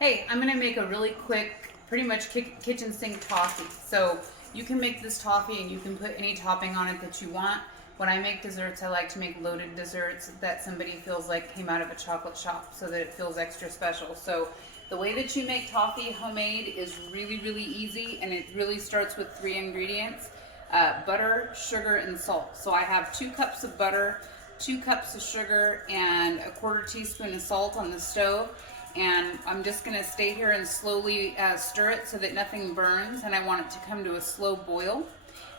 Hey, I'm gonna make a really quick, pretty much kitchen sink toffee. So you can make this toffee and you can put any topping on it that you want. When I make desserts, I like to make loaded desserts that somebody feels like came out of a chocolate shop so that it feels extra special. So the way that you make toffee homemade is really, really easy, and it really starts with three ingredients: butter, sugar, and salt. So I have 2 cups of butter, 2 cups of sugar, and a quarter teaspoon of salt on the stove. And I'm just going to stay here and slowly stir it so that nothing burns, and I want it to come to a slow boil.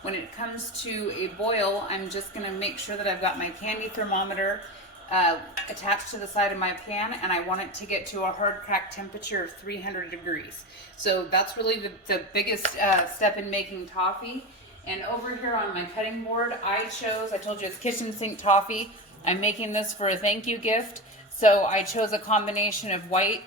When it comes to a boil, I'm just going to make sure that I've got my candy thermometer attached to the side of my pan, and I want it to get to a hard crack temperature of 300 degrees. So that's really the biggest step in making toffee. And over here on my cutting board, I told you it's kitchen sink toffee. I'm making this for a thank you gift. So I chose a combination of white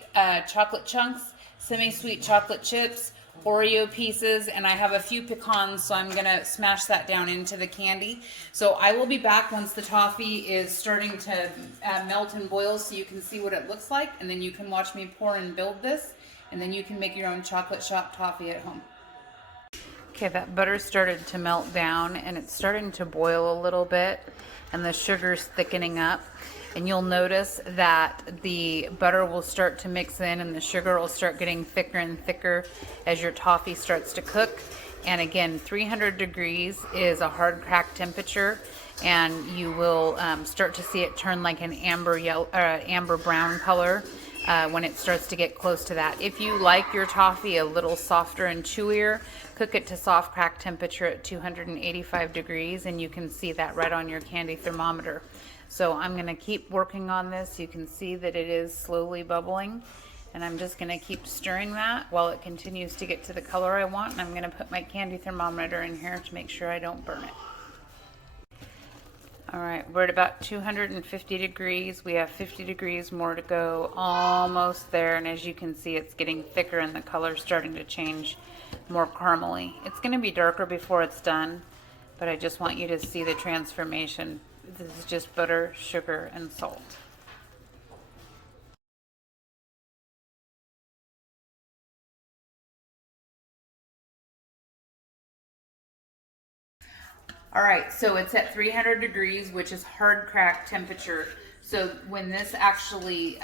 chocolate chunks, semi-sweet chocolate chips, Oreo pieces, and I have a few pecans, so I'm gonna smash that down into the candy. So I will be back once the toffee is starting to melt and boil, so you can see what it looks like, and then you can watch me pour and build this, and then you can make your own chocolate shop toffee at home. Okay, that butter started to melt down, and it's starting to boil a little bit, and the sugar's thickening up. And you'll notice that the butter will start to mix in and the sugar will start getting thicker and thicker as your toffee starts to cook. And again, 300 degrees is a hard crack temperature, and you will start to see it turn like an amber brown color when it starts to get close to that. If you like your toffee a little softer and chewier, cook it to soft crack temperature at 285 degrees, and you can see that right on your candy thermometer. So I'm going to keep working on this. You can see that it is slowly bubbling, and I'm just going to keep stirring that while it continues to get to the color I want, and I'm going to put my candy thermometer in here to make sure I don't burn it. All right, we're at about 250 degrees. We have 50 degrees more to go, almost there, and as you can see, it's getting thicker and the color's starting to change more caramely. It's going to be darker before it's done, but I just want you to see the transformation. This is just butter, sugar, and salt. All right, so it's at 300 degrees, which is hard crack temperature. So when this actually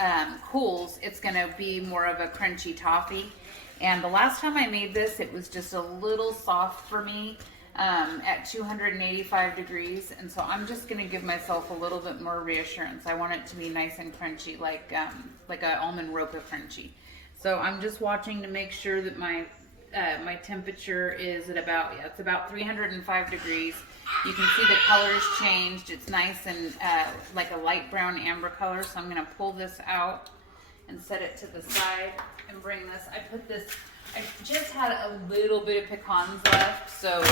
cools, it's going to be more of a crunchy toffee. And the last time I made this, it was just a little soft for me at 285 degrees. And so I'm just going to give myself a little bit more reassurance. I want it to be nice and crunchy, like a almond roca crunchy. So I'm just watching to make sure that my temperature is at it's about 305 degrees. You can see the color's changed. It's nice and like a light brown amber color. So I'm going to pull this out and set it to the side and bring this. I just had a little bit of pecans left, so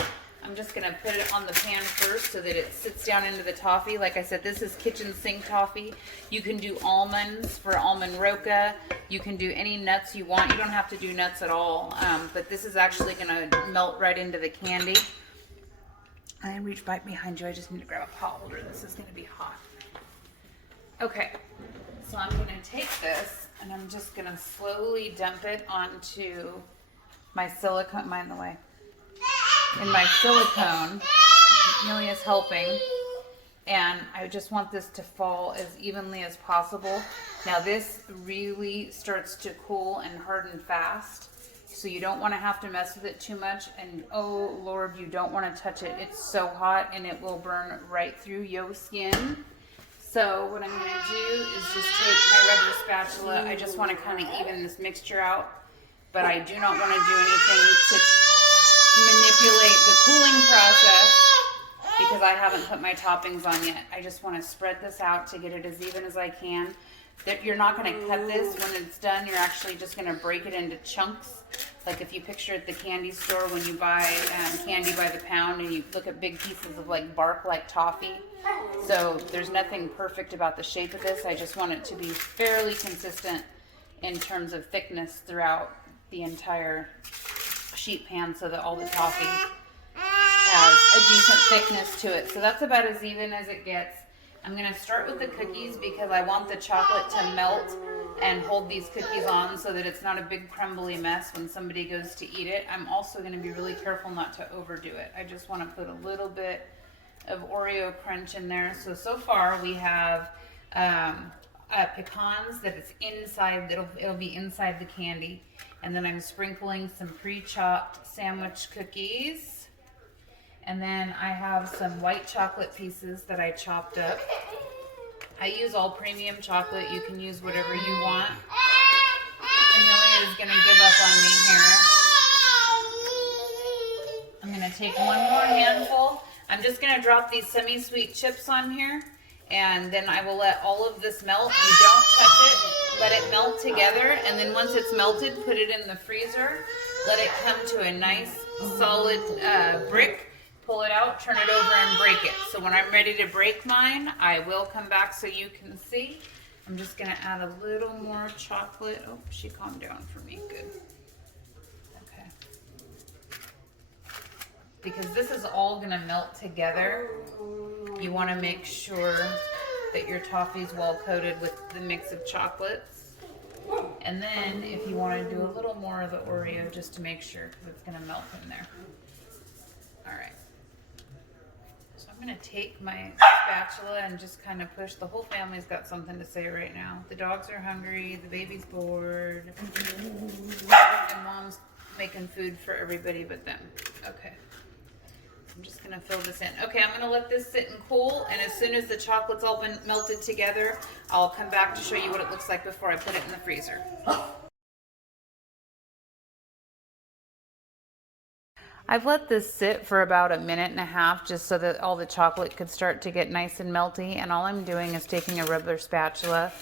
I'm just going to put it on the pan first so that it sits down into the toffee. Like I said, this is kitchen sink toffee. You can do almonds for almond roca. You can do any nuts you want. You don't have to do nuts at all, but this is actually going to melt right into the candy. I reach back behind you. I just need to grab a pot holder. This is going to be hot. Okay, so I'm going to take this and I'm just going to slowly dump it onto my silicone. Mind the way. In my silicone, Amelia's helping, and I just want this to fall as evenly as possible. Now this really starts to cool and harden fast, so you don't want to have to mess with it too much, and oh Lord, you don't want to touch it. It's so hot and it will burn right through your skin. So what I'm going to do is just take my rubber spatula. I just want to kind of even this mixture out, but I do not want to do anything to manipulate the cooling process because I haven't put my toppings on yet. I just want to spread this out to get it as even as I can. You're not going to cut this when it's done. You're actually just going to break it into chunks. Like if you picture at the candy store when you buy candy by the pound and you look at big pieces of like bark like toffee. So there's nothing perfect about the shape of this. I just want it to be fairly consistent in terms of thickness throughout the entire sheet pan so that all the toffee has a decent thickness to it. So that's about as even as it gets. I'm going to start with the cookies because I want the chocolate to melt and hold these cookies on so that it's not a big crumbly mess when somebody goes to eat it. I'm also going to be really careful not to overdo it. I just want to put a little bit of Oreo crunch in there. So far we have pecans that it's inside, it'll be inside the candy. And then I'm sprinkling some pre-chopped sandwich cookies. And then I have some white chocolate pieces that I chopped up. I use all premium chocolate. You can use whatever you want. Amelia is going to give up on me here. I'm going to take one more handful. I'm just going to drop these semi-sweet chips on here. And then I will let all of this melt. You don't touch it. Let it melt together. And then once it's melted, put it in the freezer. Let it come to a nice solid brick. Pull it out, turn it over, and break it. So when I'm ready to break mine, I will come back so you can see. I'm just going to add a little more chocolate. Oh, she calmed down for me. Good. Okay. Because this is all going to melt together, you want to make sure that your toffee is well coated with the mix of chocolates. And then if you want to do a little more of the Oreo just to make sure, because it's going to melt in there. All right. I'm going to take my spatula and just kind of push. The whole family's got something to say right now. The dogs are hungry, the baby's bored, and mom's making food for everybody but them. Okay. I'm just going to fill this in. Okay, I'm going to let this sit and cool, and as soon as the chocolate's all been melted together, I'll come back to show you what it looks like before I put it in the freezer. I've let this sit for about a minute and a half just so that all the chocolate could start to get nice and melty, and all I'm doing is taking a rubber spatula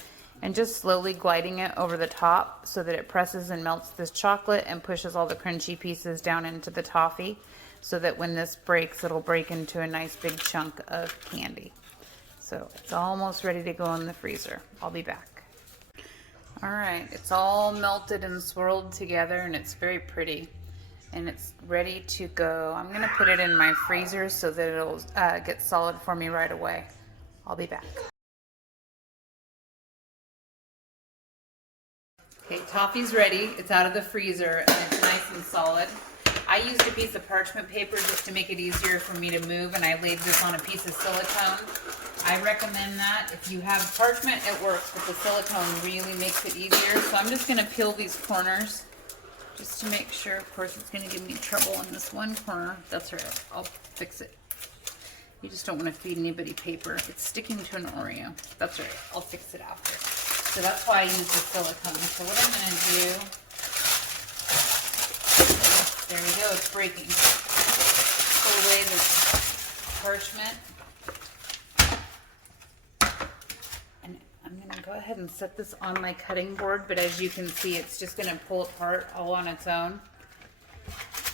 and just slowly gliding it over the top so that it presses and melts this chocolate and pushes all the crunchy pieces down into the toffee so that when this breaks, it'll break into a nice big chunk of candy. So it's almost ready to go in the freezer. I'll be back. All right, it's all melted and swirled together and it's very pretty. And it's ready to go. I'm gonna put it in my freezer so that it'll get solid for me right away. I'll be back. Okay, toffee's ready. It's out of the freezer and it's nice and solid. I used a piece of parchment paper just to make it easier for me to move, and I laid this on a piece of silicone. I recommend that. If you have parchment, it works, but the silicone really makes it easier. So I'm just gonna peel these corners just to make sure. Of course, it's going to give me trouble in this one corner. That's all right. I'll fix it. You just don't want to feed anybody paper. It's sticking to an Oreo. That's all right. I'll fix it after. So that's why I use the silicone. So what I'm going to do, there we go. It's breaking. Pull away the parchment. I'm going to go ahead and set this on my cutting board, but as you can see, it's just going to pull apart all on its own.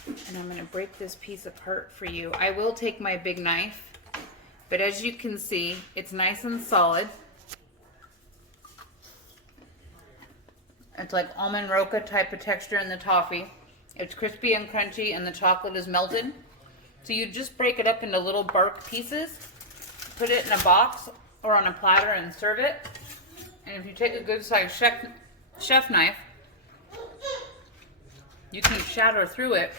And I'm going to break this piece apart for you. I will take my big knife, but as you can see, it's nice and solid. It's like almond roca type of texture in the toffee. It's crispy and crunchy, and the chocolate is melted. So you just break it up into little bark pieces, put it in a box or on a platter and serve it. And if you take a good sized chef knife, you can shatter through it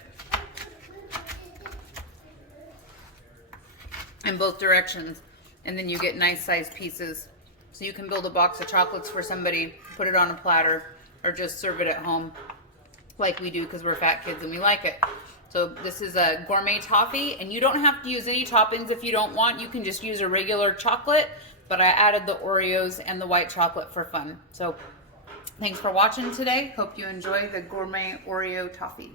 in both directions, and then you get nice sized pieces. So you can build a box of chocolates for somebody, put it on a platter, or just serve it at home like we do because we're fat kids and we like it. So this is a gourmet toffee, and you don't have to use any toppings if you don't want. You can just use a regular chocolate, but I added the Oreos and the white chocolate for fun. So thanks for watching today. Hope you enjoy the gourmet Oreo toffee.